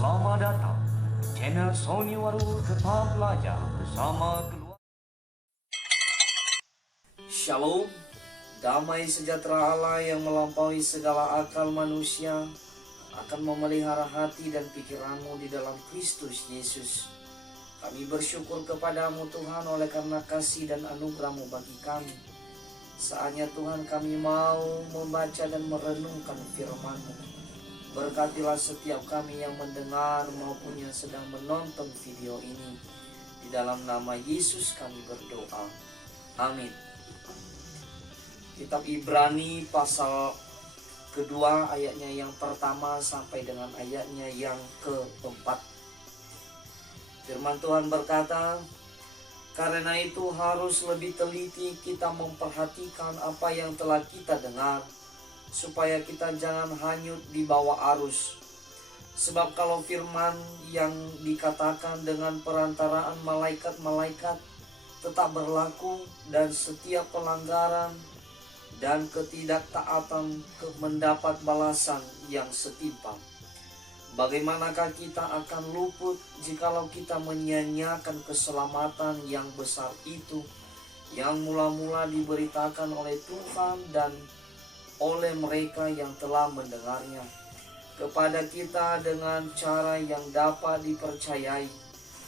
Selamat datang di channel Sony Waru Tetap Belajar bersama keluarga. Shalom, damai sejahtera Allah yang melampaui segala akal manusia akan memelihara hati dan pikiranmu di dalam Kristus Yesus. Kami bersyukur kepadamu Tuhan oleh karena kasih dan anugerah-Mu bagi kami. Saatnya Tuhan kami mau membaca dan merenungkan firman-Mu. Berkatilah setiap kami yang mendengar maupun yang sedang menonton video ini. Di dalam nama Yesus kami berdoa. Amin. Kitab Ibrani pasal kedua ayatnya yang pertama sampai dengan ayatnya yang keempat. Firman Tuhan berkata, karena itu harus lebih teliti kita memperhatikan apa yang telah kita dengar, supaya kita jangan hanyut di bawah arus. Sebab kalau firman yang dikatakan dengan perantaraan malaikat-malaikat tetap berlaku, dan setiap pelanggaran dan ketidaktaatan mendapat balasan yang setimpal, bagaimanakah kita akan luput jikalau kita menyia-nyiakan keselamatan yang besar itu, yang mula-mula diberitakan oleh Tuhan dan oleh mereka yang telah mendengarnya kepada kita dengan cara yang dapat dipercayai,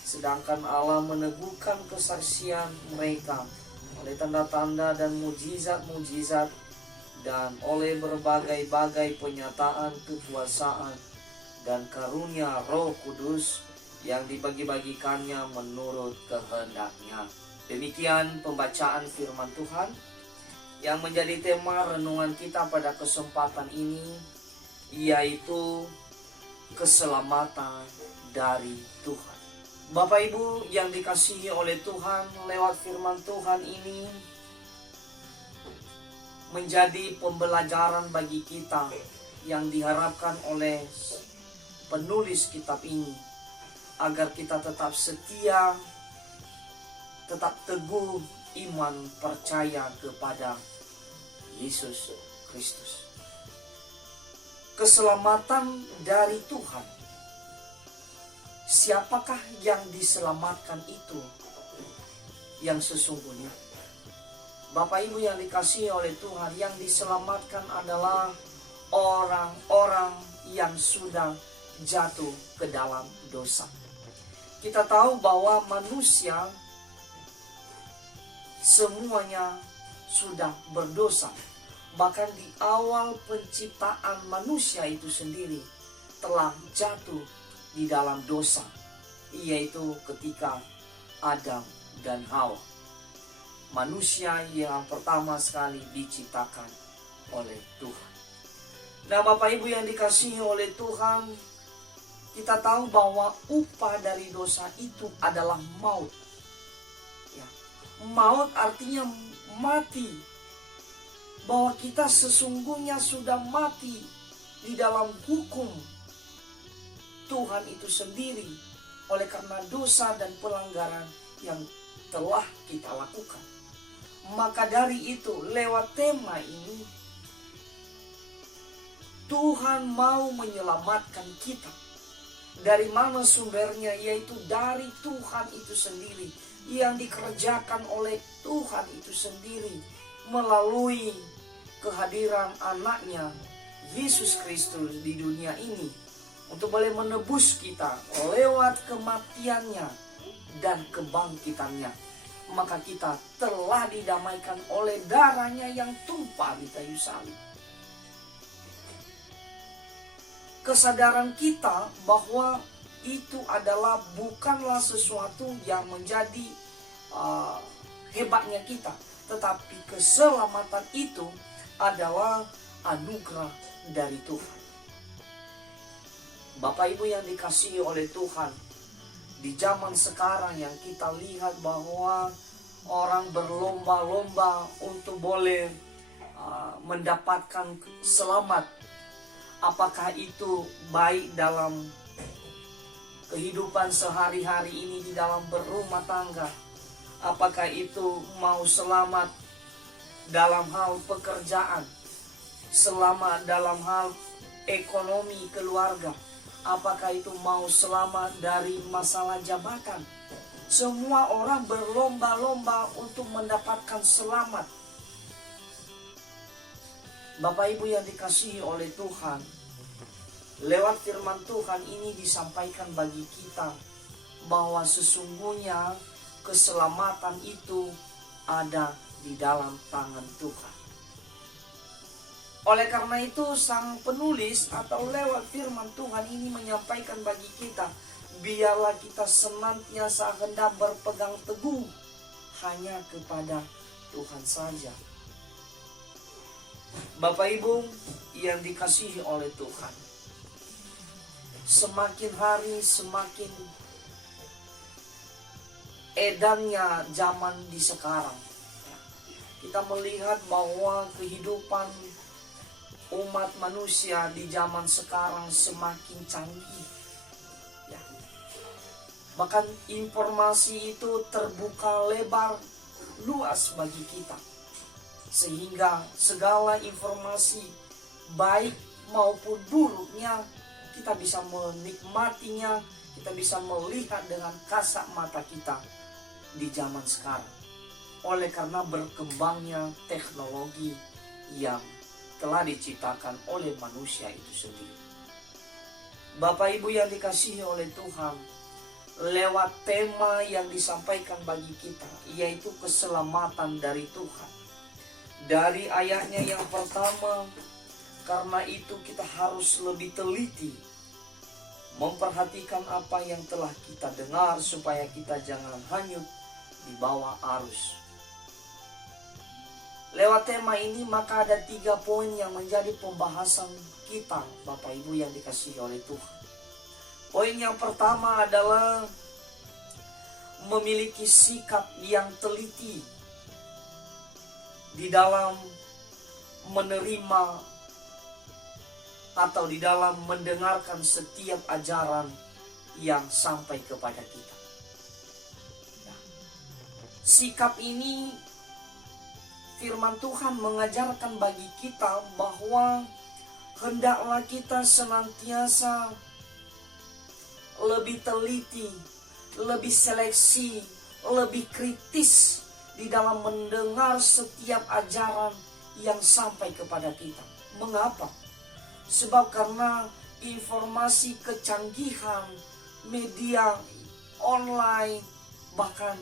sedangkan Allah meneguhkan kesaksian mereka oleh tanda-tanda dan mujizat-mujizat dan oleh berbagai-bagai penyataan kekuasaan dan karunia Roh Kudus yang dibagi-bagikannya menurut kehendaknya. Demikian pembacaan firman Tuhan yang menjadi tema renungan kita pada kesempatan ini, yaitu keselamatan dari Tuhan. Bapak Ibu yang dikasihi oleh Tuhan, lewat firman Tuhan ini menjadi pembelajaran bagi kita yang diharapkan oleh penulis kitab ini, agar kita tetap setia, tetap teguh iman percaya kepada Yesus Kristus. Keselamatan dari Tuhan. Siapakah yang diselamatkan itu yang sesungguhnya? Bapak Ibu yang dikasihi oleh Tuhan, yang diselamatkan adalah orang-orang yang sudah jatuh ke dalam dosa. Kita tahu bahwa manusia semuanya sudah berdosa. Bahkan di awal penciptaan manusia itu sendiri telah jatuh di dalam dosa, yaitu ketika Adam dan Hawa, manusia yang pertama sekali diciptakan oleh Tuhan. Nah, Bapak Ibu yang dikasihi oleh Tuhan, kita tahu bahwa upah dari dosa itu adalah maut. Ya, maut artinya mati. Bahwa kita sesungguhnya sudah mati di dalam hukum Tuhan itu sendiri, oleh karena dosa dan pelanggaran yang telah kita lakukan. Maka dari itu, lewat tema ini, Tuhan mau menyelamatkan kita. Dari mana sumbernya? Yaitu dari Tuhan itu sendiri, yang dikerjakan oleh Tuhan itu sendiri melalui kehadiran anaknya Yesus Kristus di dunia ini, untuk boleh menebus kita lewat kematiannya dan kebangkitannya. Maka kita telah didamaikan oleh darahnya yang tumpah di kayu salib. Kesadaran kita bahwa itu adalah bukanlah sesuatu yang menjadi hebatnya kita, tetapi keselamatan itu adalah anugerah dari Tuhan. Bapak Ibu yang dikasihi oleh Tuhan, di zaman sekarang yang kita lihat bahwa orang berlomba-lomba untuk boleh mendapatkan selamat. Apakah itu baik dalam kehidupan sehari-hari ini di dalam berumah tangga? Apakah itu mau selamat dalam hal pekerjaan, selamat dalam hal ekonomi keluarga, Apakah itu mau selamat dari masalah jabatan? Semua orang berlomba-lomba untuk mendapatkan selamat. Bapak Ibu yang dikasihi oleh Tuhan, lewat firman Tuhan ini disampaikan bagi kita bahwa sesungguhnya keselamatan itu ada di dalam tangan Tuhan. Oleh karena itu sang penulis atau lewat firman Tuhan ini menyampaikan bagi kita, biarlah kita senantiasa hendak berpegang teguh hanya kepada Tuhan saja. Bapak Ibu yang dikasihi oleh Tuhan, semakin hari semakin edannya zaman di sekarang. Kita melihat bahwa kehidupan umat manusia di zaman sekarang semakin canggih. Ya. Bahkan informasi itu terbuka lebar luas bagi kita. Sehingga segala informasi baik maupun buruknya kita bisa menikmatinya, kita bisa melihat dengan kasat mata kita di zaman sekarang. Oleh karena berkembangnya teknologi yang telah diciptakan oleh manusia itu sendiri. Bapak Ibu yang dikasihi oleh Tuhan, lewat tema yang disampaikan bagi kita, yaitu keselamatan dari Tuhan. Dari ayatnya yang pertama, karena itu kita harus lebih teliti memperhatikan apa yang telah kita dengar supaya kita jangan hanyut di bawah arus. Lewat tema ini maka ada 3 poin yang menjadi pembahasan kita, Bapak Ibu yang dikasihi oleh Tuhan. Poin yang pertama adalah memiliki sikap yang teliti di dalam menerima atau di dalam mendengarkan setiap ajaran yang sampai kepada kita. Nah, sikap ini firman Tuhan mengajarkan bagi kita bahwa hendaklah kita senantiasa lebih teliti, lebih seleksi, lebih kritis di dalam mendengar setiap ajaran yang sampai kepada kita. Mengapa? Sebab karena informasi kecanggihan, media online, bahkan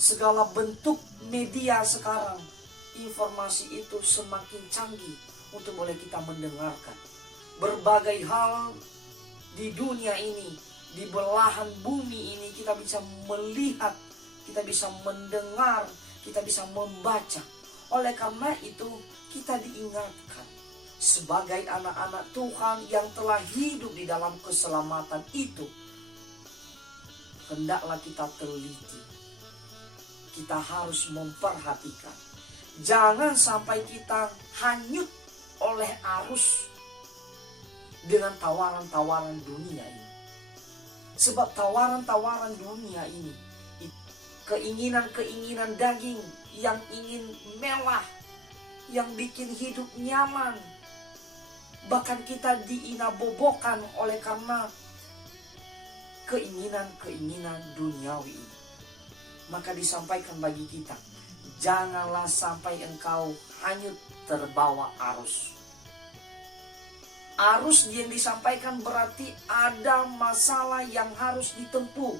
segala bentuk media sekarang, informasi itu semakin canggih untuk boleh kita mendengarkan. Berbagai hal di dunia ini, di belahan bumi ini kita bisa melihat, kita bisa mendengar, kita bisa membaca. Oleh karena itu kita diingatkan sebagai anak-anak Tuhan yang telah hidup di dalam keselamatan itu, hendaklah kita teliti. Kita harus memperhatikan. Jangan sampai kita hanyut oleh arus dengan tawaran-tawaran dunia ini. Sebab tawaran-tawaran dunia ini, keinginan-keinginan daging yang ingin mewah, yang bikin hidup nyaman, bahkan kita diinabobokan oleh karena keinginan-keinginan duniawi ini. Maka disampaikan bagi kita, janganlah sampai engkau hanyut terbawa arus. Arus yang disampaikan berarti ada masalah yang harus ditempuh.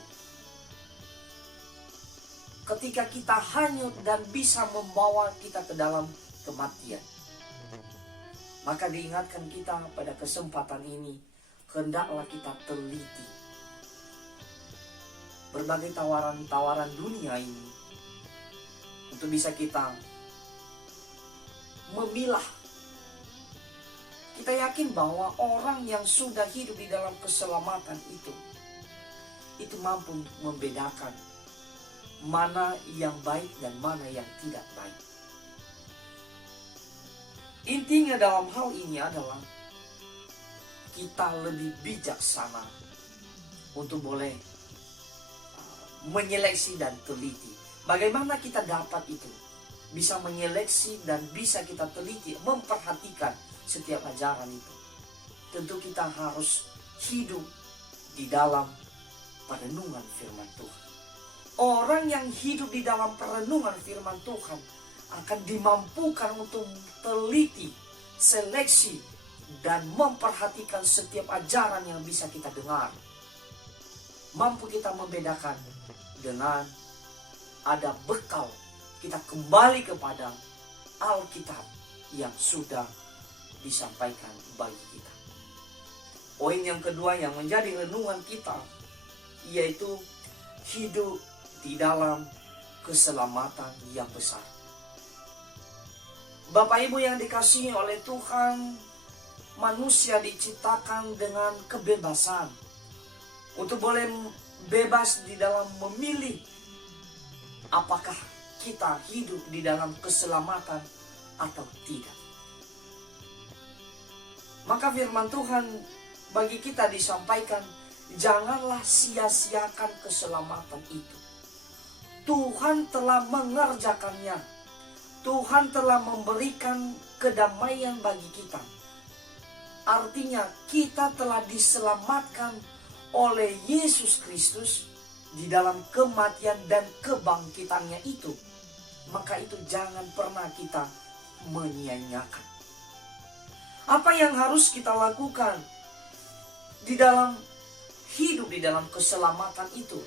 Ketika kita hanyut dan bisa membawa kita ke dalam kematian. Maka diingatkan kita pada kesempatan ini, hendaklah kita teliti berbagai tawaran-tawaran dunia ini untuk bisa kita memilah. Kita yakin bahwa orang yang sudah hidup di dalam keselamatan itu mampu membedakan mana yang baik dan mana yang tidak baik. Intinya dalam hal ini adalah kita lebih bijaksana untuk boleh menyeleksi dan teliti. Bagaimana kita dapat itu? Bisa menyeleksi dan bisa kita teliti, memperhatikan setiap ajaran itu. Tentu kita harus hidup di dalam perenungan firman Tuhan. Orang yang hidup di dalam perenungan firman Tuhan akan dimampukan untuk teliti, seleksi, dan memperhatikan setiap ajaran yang bisa kita dengar. Mampu kita membedakan dengan ada bekal kita kembali kepada Alkitab yang sudah disampaikan bagi kita. Poin yang kedua yang menjadi renungan kita yaitu hidup di dalam keselamatan yang besar. Bapak Ibu yang dikasihi oleh Tuhan, manusia diciptakan dengan kebebasan untuk boleh bebas di dalam memilih apakah kita hidup di dalam keselamatan atau tidak. Maka firman Tuhan bagi kita disampaikan, janganlah sia-siakan keselamatan itu. Tuhan telah mengerjakannya. Tuhan telah memberikan kedamaian bagi kita. Artinya kita telah diselamatkan oleh Yesus Kristus di dalam kematian dan kebangkitannya itu. Maka itu jangan pernah kita menyia-nyiakan. Apa yang harus kita lakukan di dalam hidup di dalam keselamatan itu?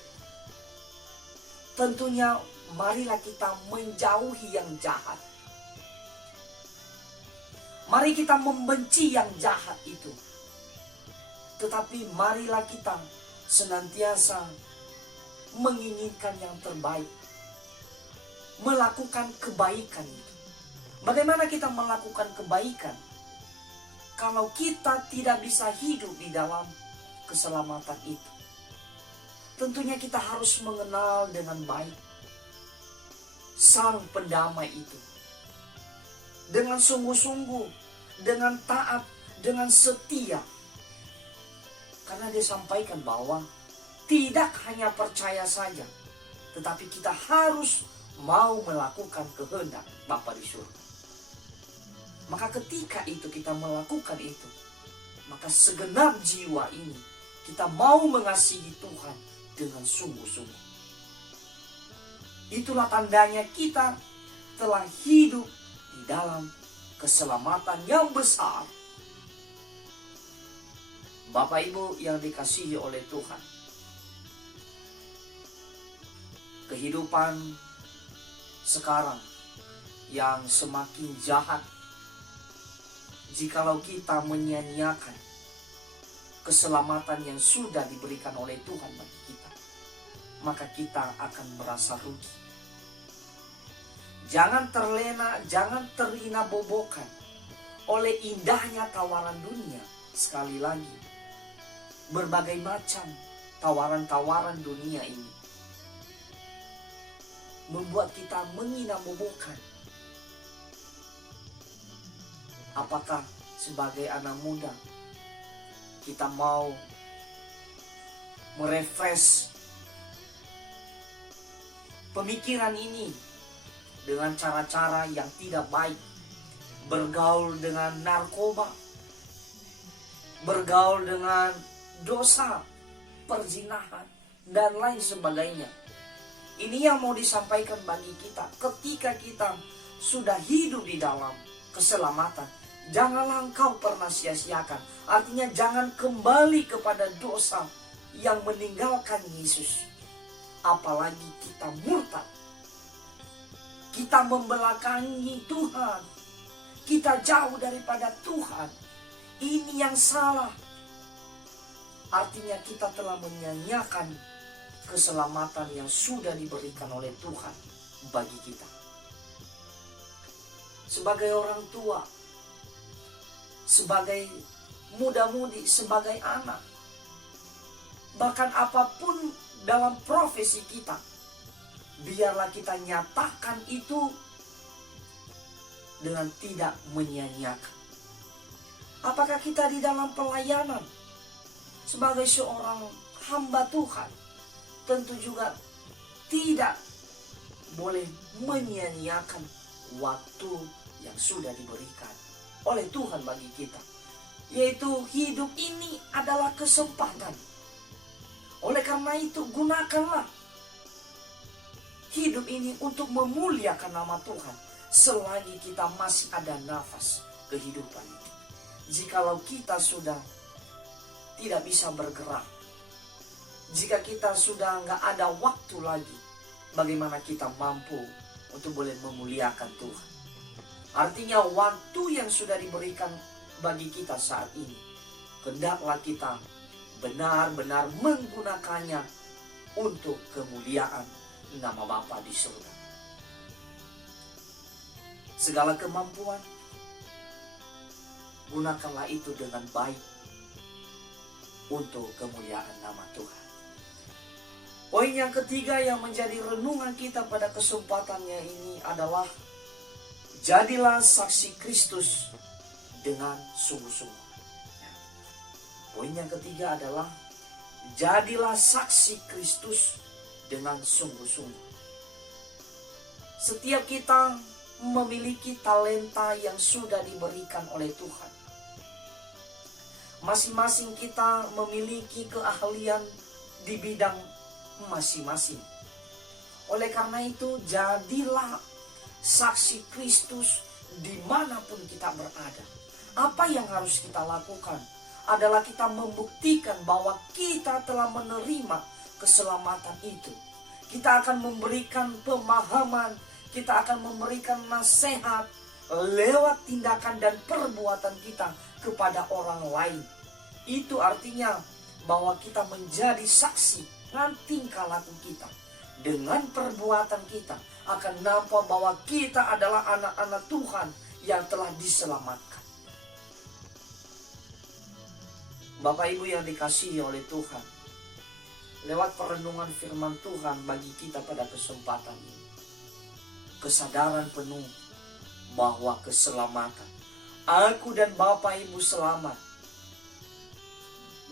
Tentunya marilah kita menjauhi yang jahat. Mari kita membenci yang jahat itu. Tetapi marilah kita senantiasa menginginkan yang terbaik. Melakukan kebaikan itu. Bagaimana kita melakukan kebaikan? Kalau kita tidak bisa hidup di dalam keselamatan itu. Tentunya kita harus mengenal dengan baik Sang Pendamai itu. Dengan sungguh-sungguh, dengan taat, dengan setia. Karena dia sampaikan bahwa tidak hanya percaya saja, tetapi kita harus mau melakukan kehendak Bapa di surga. Maka ketika itu kita melakukan itu, maka segenap jiwa ini kita mau mengasihi Tuhan dengan sungguh-sungguh. Itulah tandanya kita telah hidup di dalam keselamatan yang besar. Bapak Ibu yang dikasihi oleh Tuhan, kehidupan sekarang yang semakin jahat, jikalau kita menyia-nyiakan keselamatan yang sudah diberikan oleh Tuhan bagi kita, maka kita akan merasa rugi. Jangan terlena, jangan terina-bobokan oleh indahnya tawaran dunia. Sekali lagi, berbagai macam tawaran-tawaran dunia ini membuat kita mengina-bobokan. Apakah sebagai anak muda kita mau merefresh pemikiran ini dengan cara-cara yang tidak baik, bergaul dengan narkoba, bergaul dengan dosa, perzinahan, dan lain sebagainya. Ini yang mau disampaikan bagi kita. Ketika kita sudah hidup di dalam keselamatan, janganlah engkau pernah sia-siakan. Artinya jangan kembali kepada dosa yang meninggalkan Yesus. Apalagi kita murtad. Kita membelakangi Tuhan. Kita jauh daripada Tuhan. Ini yang salah. Artinya kita telah menyia-nyiakan keselamatan yang sudah diberikan oleh Tuhan bagi kita. Sebagai orang tua, sebagai muda-mudi, sebagai anak, bahkan apapun dalam profesi kita, biarlah kita nyatakan itu dengan tidak menyia-nyiakan. Apakah kita di dalam pelayanan sebagai seorang hamba Tuhan, tentu juga tidak boleh menyia-nyiakan waktu yang sudah diberikan oleh Tuhan bagi kita. Yaitu hidup ini adalah kesempatan. karena itu gunakanlah hidup ini untuk memuliakan nama Tuhan selagi kita masih ada nafas kehidupan ini. Jikalau kita sudah tidak bisa bergerak, jika kita sudah nggak ada waktu lagi, bagaimana kita mampu untuk boleh memuliakan Tuhan? Artinya waktu yang sudah diberikan bagi kita saat ini, hendaklah kita benar-benar menggunakannya untuk kemuliaan nama Bapa di surga. Segala kemampuan, gunakanlah itu dengan baik untuk kemuliaan nama Tuhan. Poin yang ketiga yang menjadi renungan kita pada kesempatannya ini adalah jadilah saksi Kristus dengan sungguh-sungguh. Poin yang ketiga adalah jadilah saksi Kristus dengan sungguh-sungguh. Setiap kita memiliki talenta yang sudah diberikan oleh Tuhan. Masing-masing kita memiliki keahlian di bidang masing-masing. Oleh karena itu, jadilah saksi Kristus dimanapun kita berada. Apa yang harus kita lakukan adalah kita membuktikan bahwa kita telah menerima keselamatan itu. Kita akan memberikan pemahaman, kita akan memberikan nasihat lewat tindakan dan perbuatan kita kepada orang lain. Itu artinya bahwa kita menjadi saksi dengan tingkah laku kita, dengan perbuatan kita akan nampak bahwa kita adalah anak-anak Tuhan yang telah diselamatkan. Bapak Ibu yang dikasihi oleh Tuhan, lewat perenungan firman Tuhan bagi kita pada kesempatan ini, kesadaran penuh bahwa keselamatan, aku dan Bapak Ibu selamat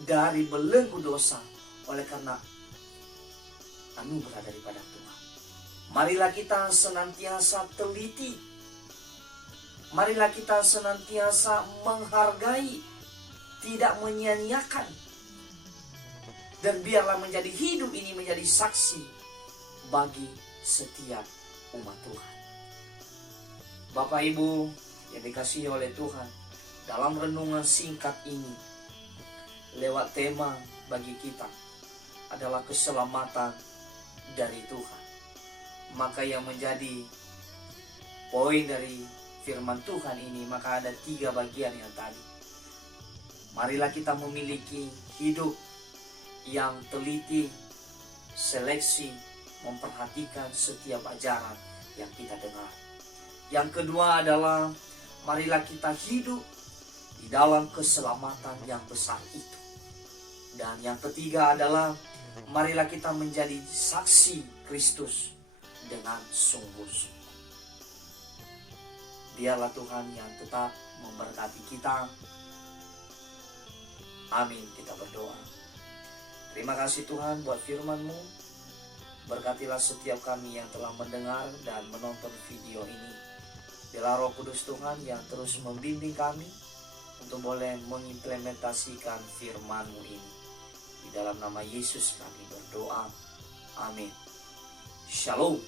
dari belenggu dosa oleh karena anugerah daripada Tuhan. Marilah kita senantiasa teliti, marilah kita senantiasa menghargai, tidak menyia-nyiakan, dan biarlah menjadi hidup ini menjadi saksi bagi setiap umat Tuhan. Bapak Ibu yang dikasihi oleh Tuhan, dalam renungan singkat ini lewat tema bagi kita adalah keselamatan dari Tuhan. Maka yang menjadi poin dari firman Tuhan ini, maka ada 3 bagian yang tadi. Marilah kita memiliki hidup yang teliti, seleksi, memperhatikan setiap ajaran yang kita dengar. Yang kedua adalah marilah kita hidup di dalam keselamatan yang besar itu. Dan yang ketiga adalah marilah kita menjadi saksi Kristus dengan sungguh-sungguh. Biarlah Tuhan yang tetap memberkati kita. Amin, kita berdoa. Terima kasih Tuhan buat firman-Mu. Berkatilah setiap kami yang telah mendengar dan menonton video ini. Biarlah Roh Kudus Tuhan yang terus membimbing kami untuk boleh mengimplementasikan firman-Mu ini. Di dalam nama Yesus kami berdoa. Amin. Shalom.